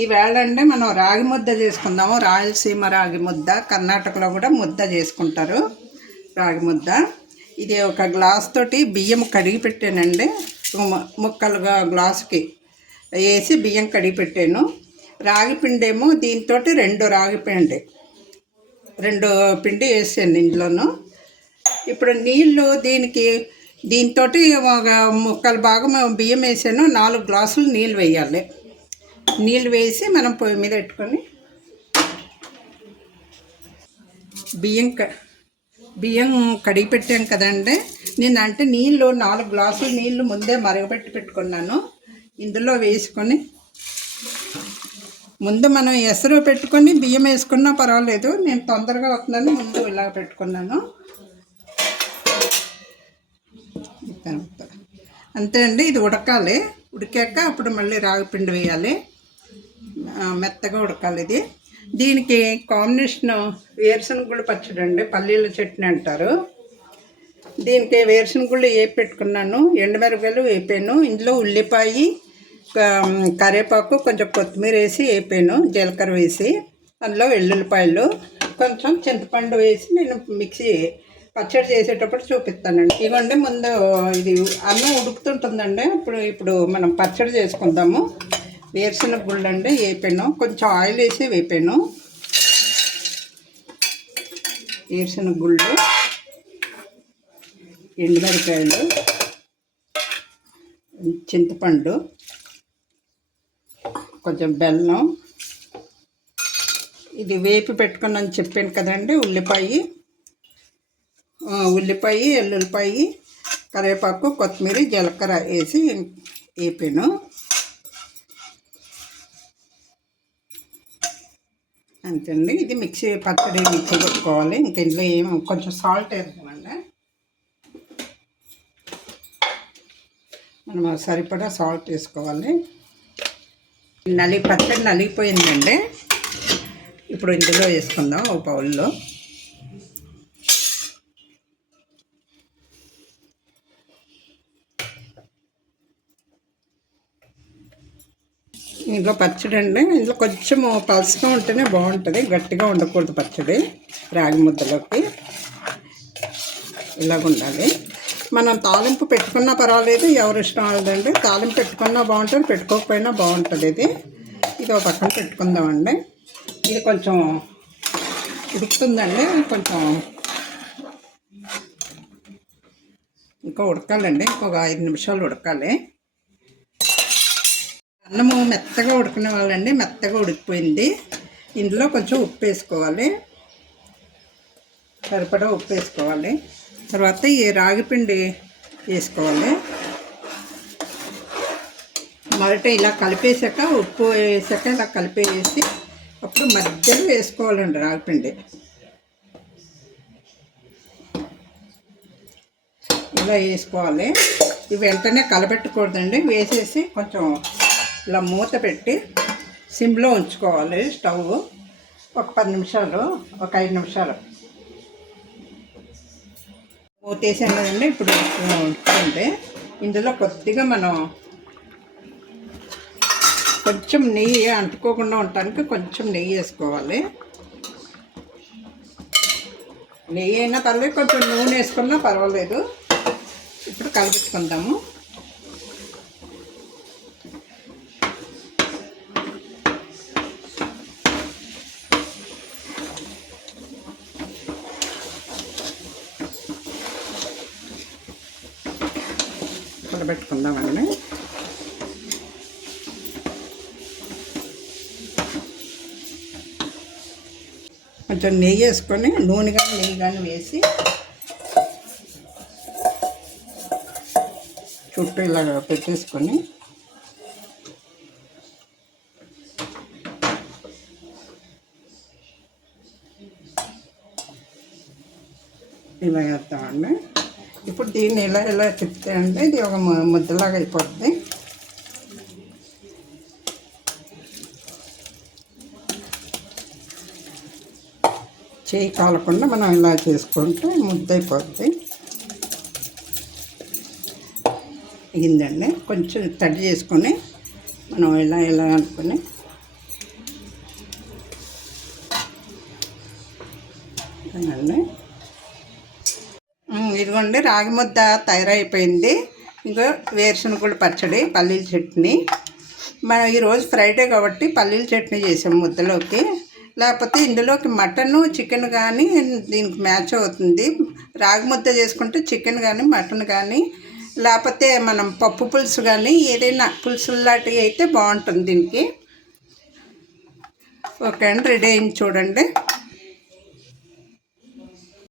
ఈవేళ అంటే మనం రాగి ముద్ద చేసుకుందాము. రాయలసీమ రాగి ముద్ద, కర్ణాటకలో కూడా ముద్ద చేసుకుంటారు రాగి ముద్ద. ఇది ఒక గ్లాస్ తోటి బియ్యం కడిగి పెట్టానండి. ముక్కలుగా గ్లాసుకి వేసి బియ్యం కడిగి పెట్టాను. రాగి పిండి ఏమో దీంతో 2 రాగి పిండి 2 పిండి వేసాను ఇందులోను. ఇప్పుడు నీళ్ళు దీంతో ఒక ముక్కలు భాగం బియ్యం వేసాను. 4 గ్లాసులు నీళ్ళు వేయాలి. నీళ్ళు వేసి మనం పొయ్యి మీద పెట్టుకొని బియ్యం కడిగి పెట్టాం కదండి. నేను అంటే నీళ్ళు 4 గ్లాసులు నీళ్ళు ముందే మరగబెట్టి పెట్టుకున్నాను. ఇందులో వేసుకొని ముందు మనం ఎసరు పెట్టుకొని బియ్యం వేసుకున్నా పర్వాలేదు. నేను తొందరగా అవుతుందని ముందు ఇలా పెట్టుకున్నాను. అంతే అండి. ఇది ఉడకాలి. ఉడికాక అప్పుడు మళ్ళీ రాగిపిండి వేయాలి. మెత్తగా ఉడకాలి ఇది. దీనికి కాంబినేషన్ వేరుశనగుళ్ళు పచ్చడి అండి, పల్లీల చట్నీ అంటారు. దీనికి వేరుశనగుళ్ళు వేపి పెట్టుకున్నాను. ఎండుమిరపకాయలు వేపాను. ఇందులో ఉల్లిపాయ, కరివేపాకు, కొంచెం కొత్తిమీర వేసి వేపాను. జీలకర్ర వేసి అందులో వెల్లుల్లిపాయలు, కొంచెం చింతపండు వేసి నేను మిక్సీ పచ్చడి చేసేటప్పుడు చూపిస్తానండి. ఇవ్వండి. ముందు ఇది అన్నం ఉడుకుతుంటుందండి. ఇప్పుడు మనం పచ్చడి చేసుకుందాము. వేరుశనగ గుళ్ళు అండి వేపాను. కొంచెం ఆయిల్ వేసి వేపాను. వేరుశనగ గుళ్ళు, ఎండుమిరపకాయలు, చింతపండు, కొంచెం బెల్లం, ఇది వేపి పెట్టుకున్నాను చెప్పాను కదండి. ఉల్లిపాయ, ఎల్లుల్లిపాయ, కరివేపాకు, కొత్తిమీర, జీలకర్ర వేసి వేపాను. అంతేండి. ఇది పచ్చడి మిక్సీ పెట్టుకోవాలి. ఇంక ఇందులో కొంచెం సాల్ట్ వేద్దామండి. మనం సరిపడా సాల్ట్ వేసుకోవాలి. పచ్చడి నలిగిపోయిందండి. ఇప్పుడు ఇందులో వేసుకుందాం ఒక బౌల్లో. ఇందులో పచ్చడి అండి. ఇందులో కొంచెం పలుచగా ఉంటేనే బాగుంటుంది, గట్టిగా ఉండకూడదు పచ్చడి. రాగి ముద్దలోకి ఇలాగ ఉండాలి. మనం తాలింపు పెట్టుకున్నా పర్వాలేదు, ఎవరు ఇష్టం వాళ్ళదండి. తాలింపు పెట్టుకున్నా బాగుంటుంది, పెట్టుకోకపోయినా బాగుంటుంది. ఇది ఒక పక్కన పెట్టుకుందామండి. ఇది కొంచెం ఉడుకుతుందండి. కొంచెం ఇంకా ఉడకాలండి. ఇంకొక 5 నిమిషాలు ఉడకాలి. అన్నము మెత్తగా ఉడికిన వాళ్ళండి. మెత్తగా ఉడికిపోయింది. ఇందులో కొంచెం ఉప్పు వేసుకోవాలి. సరిపడా ఉప్పు వేసుకోవాలి. తర్వాత ఈ రాగిపిండి వేసుకోవాలి. మొదట ఇలా కలిపేసాక, ఉప్పు వేసాక ఇలా కలిపేసి అప్పుడు మధ్యలో వేసుకోవాలండి రాగిపిండి. ఇలా వేసుకోవాలి. ఇవి వెంటనే కలబెట్టకూడదండి. వేసేసి కొంచెం ఇలా మూత పెట్టి సిమ్లో ఉంచుకోవాలి స్టవ్. ఒక 10 నిమిషాలు, ఒక 5 నిమిషాలు మూత వేసాం కదండి. ఇప్పుడు ఉంటుంది. ఇందులో కొద్దిగా మనం కొంచెం నెయ్యి అంటుకోకుండా ఉండటానికి కొంచెం నెయ్యి వేసుకోవాలి. నెయ్యి అయినా పర్లేదు, కొంచెం నూనె వేసుకున్నా పర్వాలేదు. ఇప్పుడు కలిపెట్టుకుందాము. పెట్టుకుందామండి. కొంచెం నెయ్యి వేసుకొని, నూనె కానీ నెయ్యి కానీ వేసి చుట్టూ ఇలా పెట్టేసుకొని ఇలా వేస్తామండి. ఇప్పుడు దీన్ని ఇలా తిప్పితే అంటే ఇది ఒక ముద్దలాగా అయిపోతుంది. చేయి కాలకుండా మనం ఇలా చేసుకుంటే ముద్ద అయిపోద్ది. అయిందండి. కొంచెం తడి చేసుకొని మనం ఇలా అనుకొని అండి ఇదిగోండి రాగి ముద్ద తయారైపోయింది. ఇంకా వేరుశనగ పచ్చడి, పల్లీల చట్నీ. మనం ఈరోజు ఫ్రైడే కాబట్టి పల్లీల చట్నీ చేసాము ముద్దలోకి. లేకపోతే ఇందులోకి మటను చికెన్ కానీ దీనికి మ్యాచ్ అవుతుంది. రాగి ముద్ద చేసుకుంటే చికెన్ కానీ మటన్ కానీ, లేకపోతే మనం పప్పు పులుసు కానీ ఏదైనా పులుసులు లాంటివి అయితే బాగుంటుంది దీనికి. ఓకే అండి, రెడీ అయింది చూడండి.